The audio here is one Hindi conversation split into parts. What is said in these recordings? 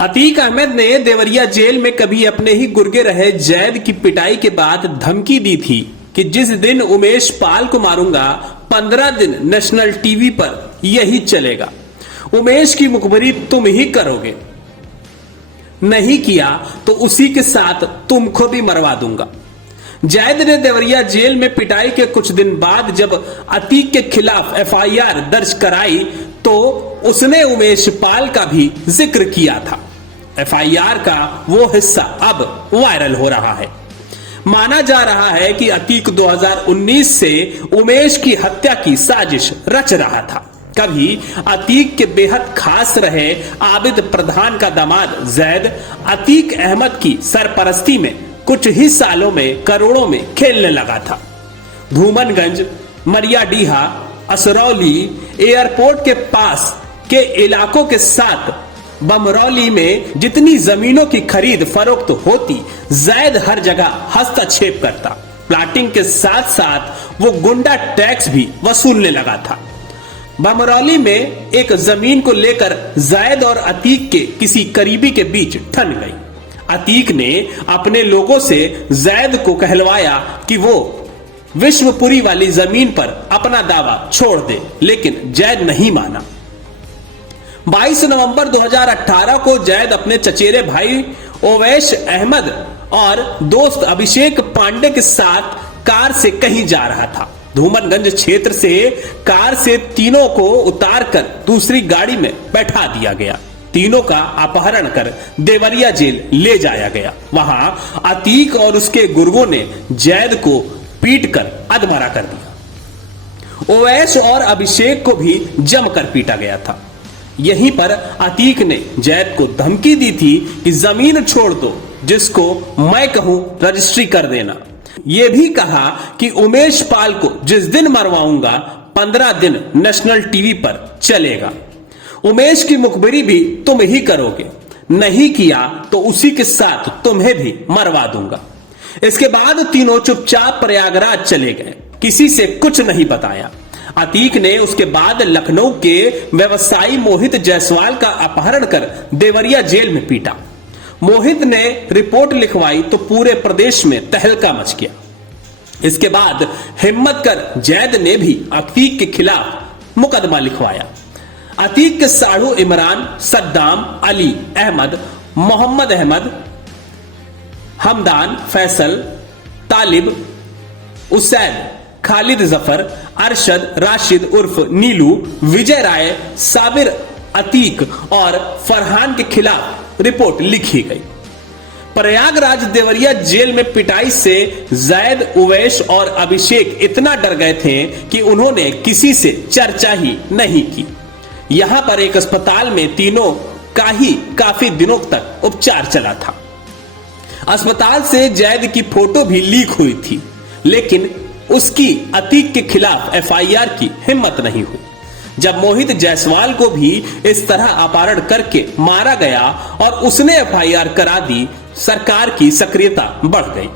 अतीक अहमद ने देवरिया जेल में कभी अपने ही गुर्गे रहे जैद की पिटाई के बाद धमकी दी थी कि जिस दिन उमेश पाल को मारूंगा 15 दिन नेशनल टीवी पर यही चलेगा। उमेश की मुखबरी तुम ही करोगे, नहीं किया तो उसी के साथ तुमको भी मरवा दूंगा। जैद ने देवरिया जेल में पिटाई के कुछ दिन बाद जब अतीक के खिलाफ एफआईआर दर्ज कराई तो उसने उमेश पाल का भी जिक्र किया था। एफआईआर का वो हिस्सा अब वायरल हो रहा है। माना जा रहा है कि अतीक 2019 से उमेश की हत्या की साजिश रच रहा था। कभी अतीक के बेहद खास रहे आबिद प्रधान का दामाद जैद अतीक अहमद की सरपरस्ती में कुछ ही सालों में करोड़ों में खेलने लगा था। धूमनगंज, मरियाडीहा, असरौली, एयरपोर्ट के पास के इलाकों के साथ बमरौली में जितनी जमीनों की खरीद फरोख्त होती, जैद हर जगह हस्तक्षेप करता। प्लाटिंग के साथ साथ वो गुंडा टैक्स भी वसूलने लगा था। बमरौली में एक जमीन को लेकर जैद और अतीक के किसी करीबी के बीच ठन गई। अतीक ने अपने लोगों से जैद को कहलवाया कि वो विश्वपुरी वाली जमीन पर अपना दावा छोड़ दे, लेकिन जैद नहीं माना। 22 नवंबर 2018 को जैद अपने चचेरे भाई ओवैश अहमद और दोस्त अभिषेक पांडे के साथ कार से कहीं जा रहा था। धूमनगंज क्षेत्र से कार से तीनों को उतारकर दूसरी गाड़ी में बैठा दिया गया। तीनों का अपहरण कर देवरिया जेल ले जाया गया। वहां अतीक और उसके गुर्गों ने जैद को पीटकर अधमरा कर दिया। ओवैश और अभिषेक को भी जमकर पीटा गया था। यहीं पर अतीक ने जैद को धमकी दी थी कि जमीन छोड़ दो, जिसको मैं कहूं रजिस्ट्री कर देना। यह भी कहा कि उमेश पाल को जिस दिन मरवाऊंगा 15 दिन नेशनल टीवी पर चलेगा। उमेश की मुखबिरी भी तुम ही करोगे, नहीं किया तो उसी के साथ तुम्हें भी मरवा दूंगा। इसके बाद तीनों चुपचाप प्रयागराज चले गए, किसी से कुछ नहीं बताया। अतीक ने उसके बाद लखनऊ के व्यवसायी मोहित जायसवाल का अपहरण कर देवरिया जेल में पीटा। मोहित ने रिपोर्ट लिखवाई तो पूरे प्रदेश में तहलका मच गया। इसके बाद हिम्मत कर जैद ने भी अतीक के खिलाफ मुकदमा लिखवाया। अतीक के साढ़ू इमरान, सद्दाम, अली अहमद, मोहम्मद अहमद, हमदान, फैसल, तालिब, उसैद, खालिद जफर, अरशद, राशिद उर्फ नीलू, विजय राय, साबिर अतीक और फरहान के खिलाफ रिपोर्ट लिखी गई। प्रयागराज देवरिया जेल में पिटाई से जैद, उवैश और अभिषेक इतना डर गए थे कि उन्होंने किसी से चर्चा ही नहीं की। यहां पर एक अस्पताल में तीनों का ही काफी दिनों तक उपचार चला था। अस्पताल से जैद की फोटो भी लीक हुई थी, लेकिन उसकी अतीक के खिलाफ एफआईआर की हिम्मत नहीं हुई। जब मोहित जायसवाल को भी इस तरह अपहरण करके मारा गया और उसने एफआईआर करा दी, सरकार की सक्रियता बढ़ गई।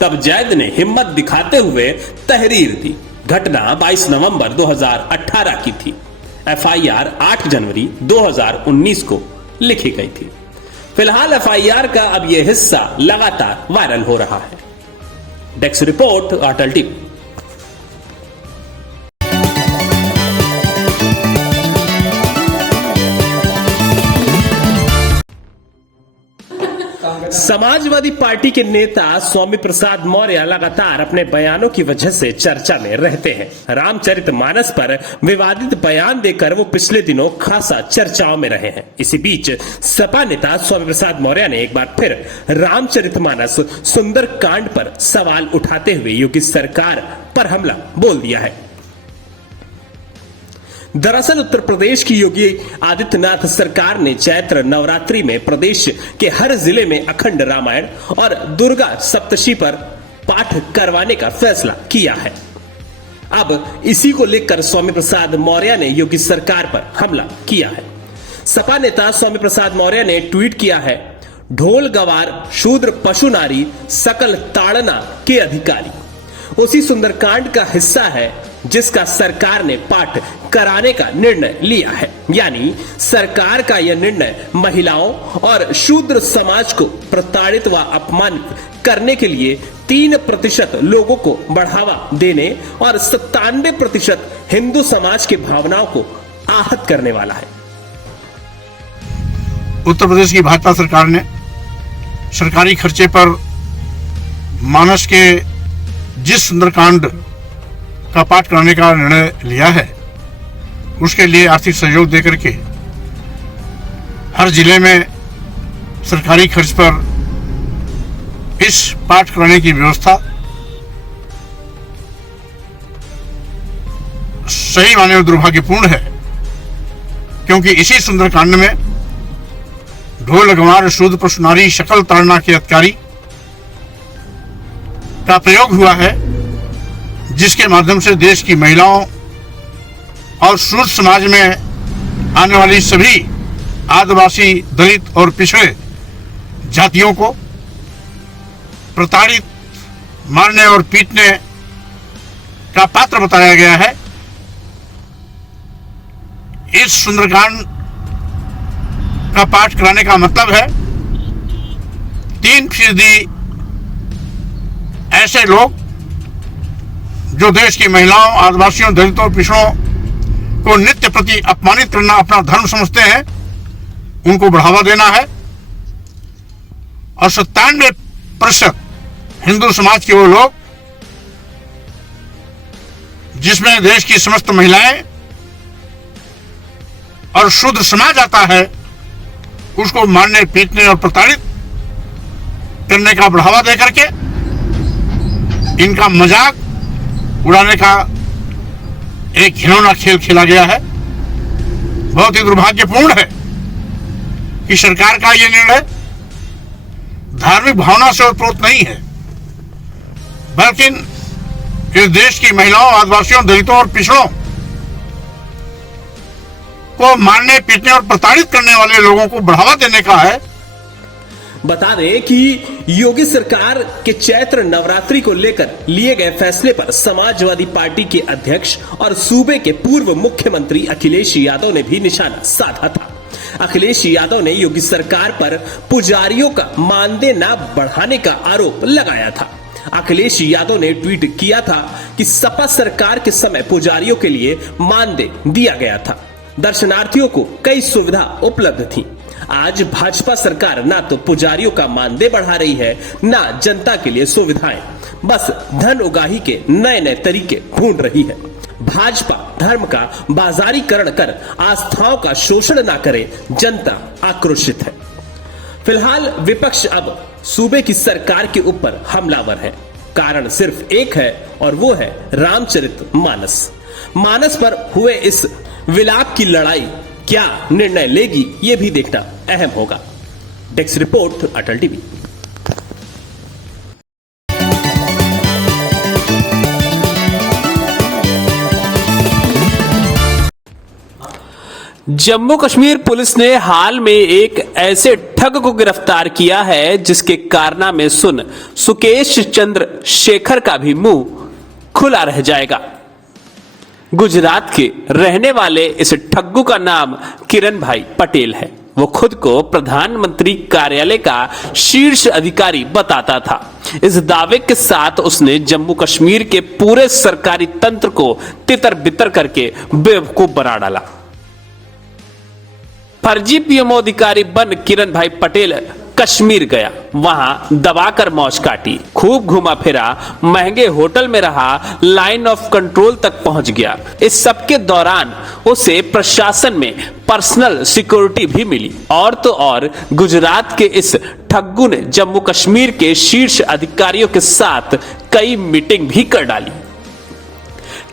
तब जैद ने हिम्मत दिखाते हुए तहरीर दी। घटना 22 नवंबर 2018 की थी। एफआईआर 8 जनवरी 2019 को लिखी गई थी। फिलहाल एफआईआर का अब यह हिस्सा लगातार वायरल हो रहा है। डेस्क रिपोर्ट, अटल टीवी। समाजवादी पार्टी के नेता स्वामी प्रसाद मौर्य लगातार अपने बयानों की वजह से चर्चा में रहते हैं। रामचरितमानस पर विवादित बयान देकर वो पिछले दिनों खासा चर्चाओं में रहे हैं। इसी बीच सपा नेता स्वामी प्रसाद मौर्य ने एक बार फिर रामचरितमानस सुंदर कांड पर सवाल उठाते हुए योगी सरकार पर हमला बोल दिया है। दरअसल उत्तर प्रदेश की योगी आदित्यनाथ सरकार ने चैत्र नवरात्रि में प्रदेश के हर जिले में अखंड रामायण और दुर्गा सप्तशी पर पाठ करवाने का फैसला किया है। अब इसी को लेकर स्वामी प्रसाद मौर्य ने योगी सरकार पर हमला किया है। सपा नेता स्वामी प्रसाद मौर्य ने ट्वीट किया है, ढोल गवार शूद्र पशु नारी सकल ताड़ना के अधिकारी। उसी सुंदरकांड का हिस्सा है जिसका सरकार ने पाठ कराने का निर्णय लिया है। यानी सरकार का यह निर्णय महिलाओं और शूद्र समाज को प्रताड़ित व अपमानित करने के लिए 3% लोगों को बढ़ावा देने और 97% हिंदू समाज की भावनाओं को आहत करने वाला है। उत्तर प्रदेश की भाजपा सरकार ने सरकारी खर्चे पर मानस के जिस सुंदरकांड का पाठ कराने का निर्णय लिया है, उसके लिए आर्थिक सहयोग देकर के हर जिले में सरकारी खर्च पर इस पाठ कराने की व्यवस्था सही माने में दुर्भाग्यपूर्ण है, क्योंकि इसी सुंदरकांड में ढोल गंवार शूद्र पशु नारी शकल ताड़ना के अधिकारी का प्रयोग हुआ है, जिसके माध्यम से देश की महिलाओं और शूद्र समाज में आने वाली सभी आदिवासी, दलित और पिछड़े जातियों को प्रताड़ित, मारने और पीटने का पात्र बताया गया है। इस सुंदरकांड का पाठ कराने का मतलब है 3% ऐसे लोग जो देश की महिलाओं, आदिवासियों, दलितों, पिछड़ों को नित्य प्रति अपमानित करना अपना धर्म समझते हैं, उनको बढ़ावा देना है। और 97% हिंदू समाज के वो लोग जिसमें देश की समस्त महिलाएं और शूद्र समाज आता है, उसको मारने, पीटने और प्रताड़ित करने का बढ़ावा देकर के इनका मजाक उड़ाने का एक घिनौना खेल खेला गया है। बहुत ही दुर्भाग्यपूर्ण है कि सरकार का यह निर्णय धार्मिक भावना से ओतप्रोत नहीं है, बल्कि इस देश की महिलाओं, आदिवासियों, दलितों और पिछड़ों को मारने, पीटने और प्रताड़ित करने वाले लोगों को बढ़ावा देने का है। बता दें कि योगी सरकार के चैत्र नवरात्रि को लेकर लिए गए फैसले पर समाजवादी पार्टी के अध्यक्ष और सूबे के पूर्व मुख्यमंत्री अखिलेश यादव ने भी निशाना साधा था। अखिलेश यादव ने योगी सरकार पर पुजारियों का मानदेय न बढ़ाने का आरोप लगाया था। अखिलेश यादव ने ट्वीट किया था कि सपा सरकार के समय पुजारियों के लिए मानदेय दिया गया था, दर्शनार्थियों को कई सुविधा उपलब्ध थी। आज भाजपा सरकार ना तो पुजारियों का मानदेय बढ़ा रही है, ना जनता के लिए सुविधाएं, बस धन उगाही के नए नए तरीके ढूंढ रही है। भाजपा धर्म का बाजारीकरण कर आस्थाओं का शोषण ना करे, जनता आक्रोशित है। फिलहाल विपक्ष अब सूबे की सरकार के ऊपर हमलावर है। कारण सिर्फ एक है और वो है रामचरितमानस। मानस पर हुए इस विलाप की लड़ाई क्या निर्णय लेगी, ये भी देखना अहम होगा। डेस्क रिपोर्ट, अटल टीवी। जम्मू कश्मीर पुलिस ने हाल में एक ऐसे ठग को गिरफ्तार किया है जिसके कारनामे सुन सुकेश चंद्र शेखर का भी मुंह खुला रह जाएगा। गुजरात के रहने वाले इस ठग्गू का नाम किरण भाई पटेल है। वो खुद को प्रधानमंत्री कार्यालय का शीर्ष अधिकारी बताता था। इस दावे के साथ उसने जम्मू कश्मीर के पूरे सरकारी तंत्र को तितर बितर करके बेवकूफ बना डाला। फर्जी पीएमओ अधिकारी बन किरण भाई पटेल कश्मीर गया, वहां दबाकर मौज काटी, खूब घुमा फिरा, महंगे होटल में रहा, लाइन ऑफ कंट्रोल तक पहुंच गया। इस सब के दौरान उसे प्रशासन में पर्सनल सिक्योरिटी भी मिली। और तो और गुजरात के इस ठग्गू ने जम्मू कश्मीर के शीर्ष अधिकारियों के साथ कई मीटिंग भी कर डाली।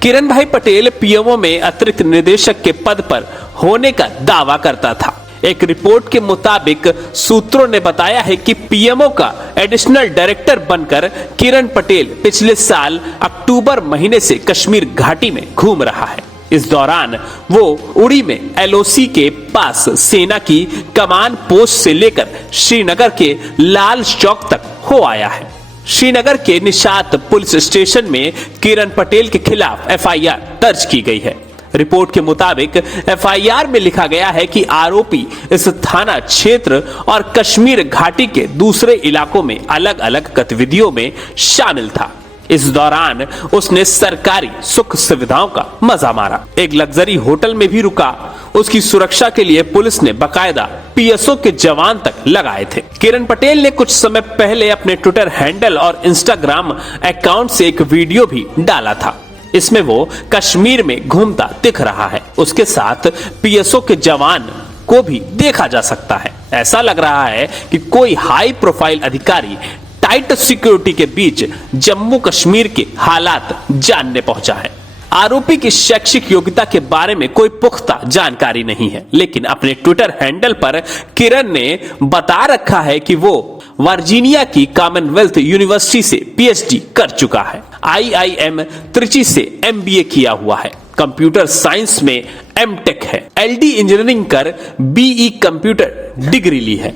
किरण भाई पटेल पीएमओ में अतिरिक्त निदेशक के पद पर होने का दावा करता था। एक रिपोर्ट के मुताबिक सूत्रों ने बताया है कि पीएमओ का एडिशनल डायरेक्टर बनकर किरण पटेल पिछले साल अक्टूबर महीने से कश्मीर घाटी में घूम रहा है। इस दौरान वो उड़ी में एलओसी के पास सेना की कमान पोस्ट से लेकर श्रीनगर के लाल चौक तक हो आया है। श्रीनगर के निशात पुलिस स्टेशन में किरण पटेल के खिलाफ एफआईआर दर्ज की गई है। रिपोर्ट के मुताबिक एफआईआर में लिखा गया है कि आरोपी इस थाना क्षेत्र और कश्मीर घाटी के दूसरे इलाकों में अलग अलग गतिविधियों में शामिल था। इस दौरान उसने सरकारी सुख सुविधाओं का मजा मारा, एक लग्जरी होटल में भी रुका। उसकी सुरक्षा के लिए पुलिस ने बकायदा पीएसओ के जवान तक लगाए थे। किरण पटेल ने कुछ समय पहले अपने ट्विटर हैंडल और इंस्टाग्राम अकाउंट से एक वीडियो भी डाला था। इसमें वो कश्मीर में घूमता दिख रहा है। उसके साथ पीएसओ के जवान को भी देखा जा सकता है। ऐसा लग रहा है कि कोई हाई प्रोफाइल अधिकारी टाइट सिक्योरिटी के बीच जम्मू कश्मीर के हालात जानने पहुंचा है। आरोपी की शैक्षिक योग्यता के बारे में कोई पुख्ता जानकारी नहीं है, लेकिन अपने ट्विटर हैंडल पर किरण ने बता रखा है कि वो वर्जीनिया की कॉमनवेल्थ यूनिवर्सिटी से पीएचडी कर चुका है। आईआईएम त्रिची से एमबीए किया हुआ है। कंप्यूटर साइंस में एमटेक है। एलडी इंजीनियरिंग कर बीई कंप्यूटर डिग्री ली है।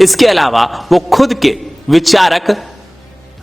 इसके अलावा वो खुद के विचारक,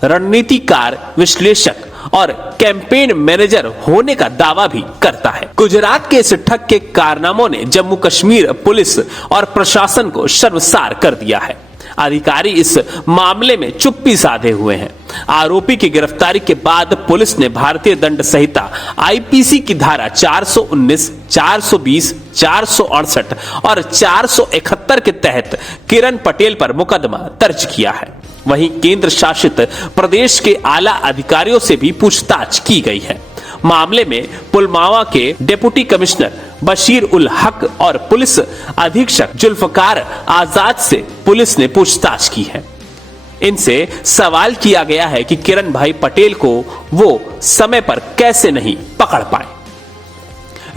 रणनीतिकार, विश्लेषक और कैंपेन मैनेजर होने का दावा भी करता है। गुजरात के इस ठग के कारनामों ने जम्मू कश्मीर पुलिस और प्रशासन को शर्मसार कर दिया है। अधिकारी इस मामले में चुप्पी साधे हुए हैं। आरोपी की गिरफ्तारी के बाद पुलिस ने भारतीय दंड संहिता आईपीसी की धारा 419, 420, 468 और 471 के तहत किरण पटेल पर मुकदमा दर्ज किया है। वहीं केंद्र शासित प्रदेश के आला अधिकारियों से भी पूछताछ की गई है। मामले में पुलवामा के डिप्टी कमिश्नर बशीर उल हक और पुलिस अधीक्षक जुल्फकार आजाद से पुलिस ने पूछताछ की है। इनसे सवाल किया गया है कि किरण भाई पटेल को वो समय पर कैसे नहीं पकड़ पाए।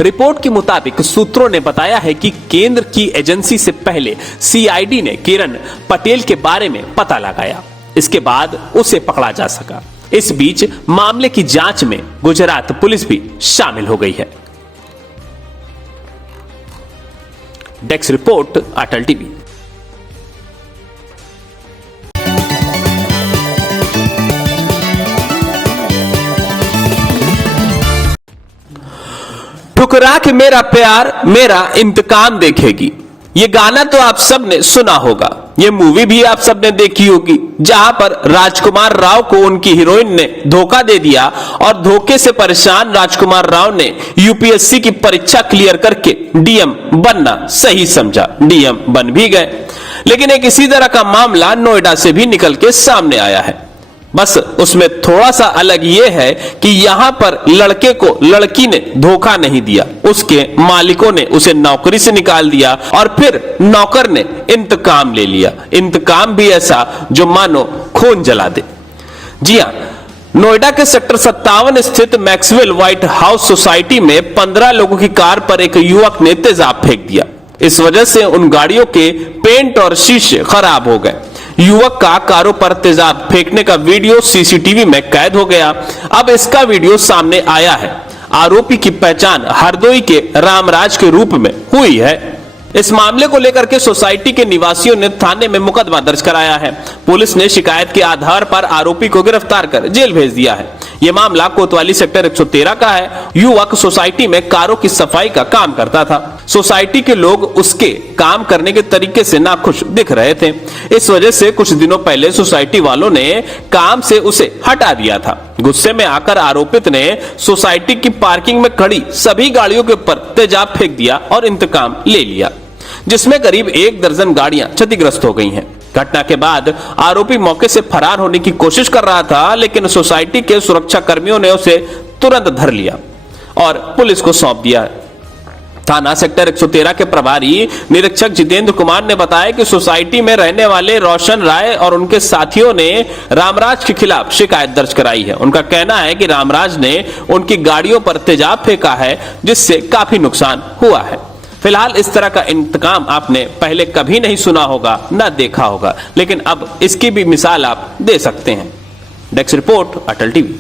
रिपोर्ट के मुताबिक सूत्रों ने बताया है कि केंद्र की एजेंसी से पहले सीआईडी ने किरण पटेल के बारे में पता लगाया। इसके बाद उसे पकड़ा जा सका। इस बीच मामले की जांच में गुजरात पुलिस भी शामिल हो गई है। डेस्क रिपोर्ट, अटल टीवी। ठुकरा के मेरा प्यार मेरा इंतकाम देखेगी, ये गाना तो आप सबने सुना होगा। ये मूवी भी आप सबने देखी होगी, जहां पर राजकुमार राव को उनकी हीरोइन ने धोखा दे दिया और धोखे से परेशान राजकुमार राव ने यूपीएससी की परीक्षा क्लियर करके डीएम बनना सही समझा। डीएम बन भी गए, लेकिन एक इसी तरह का मामला नोएडा से भी निकल के सामने आया है। बस उसमें थोड़ा सा अलग ये है कि यहां पर लड़के को लड़की ने धोखा नहीं दिया, उसके मालिकों ने उसे नौकरी से निकाल दिया और फिर नौकर ने इंतकाम ले लिया। इंतकाम भी ऐसा जो मानो खून जला दे। जी हां, नोएडा के सेक्टर 57 स्थित मैक्सवेल व्हाइट हाउस सोसाइटी में 15 लोगों की कार पर एक युवक ने तेजाब फेंक दिया। इस वजह से उन गाड़ियों के पेंट और शीशे खराब हो गए। युवक का कारों पर तेजाब फेंकने का वीडियो सीसीटीवी में कैद हो गया। अब इसका वीडियो सामने आया है। आरोपी की पहचान हरदोई के रामराज के रूप में हुई है। इस मामले को लेकर के सोसाइटी के निवासियों ने थाने में मुकदमा दर्ज कराया है। पुलिस ने शिकायत के आधार पर आरोपी को गिरफ्तार कर जेल भेज दिया है। यह मामला कोतवाली सेक्टर 113 का है। युवक सोसाइटी में कारों की सफाई का काम करता था। सोसाइटी के लोग उसके काम करने के तरीके से नाखुश दिख रहे थे। इस वजह से कुछ दिनों पहले सोसाइटी वालों ने काम से उसे हटा दिया था। गुस्से में आकर आरोपित ने सोसाइटी की पार्किंग में खड़ी सभी गाड़ियों के ऊपर तेजाब फेंक दिया और इंतकाम ले लिया, जिसमें करीब 1 दर्जन गाड़ियां क्षतिग्रस्त हो गई हैं। घटना के बाद आरोपी मौके से फरार होने की कोशिश कर रहा था, लेकिन सोसाइटी के सुरक्षा कर्मियों ने उसे तुरंत धर लिया और पुलिस को सौंप दिया। थाना सेक्टर 113 के प्रभारी निरीक्षक जितेंद्र कुमार ने बताया कि सोसाइटी में रहने वाले रोशन राय और उनके साथियों ने रामराज के खिलाफ शिकायत दर्ज कराई है। उनका कहना है कि रामराज ने उनकी गाड़ियों पर तेजाब फेंका है, जिससे काफी नुकसान हुआ है। फिलहाल इस तरह का इंतकाम आपने पहले कभी नहीं सुना होगा, ना देखा होगा, लेकिन अब इसकी भी मिसाल आप दे सकते हैं। डेस्क रिपोर्ट, अटल टीवी।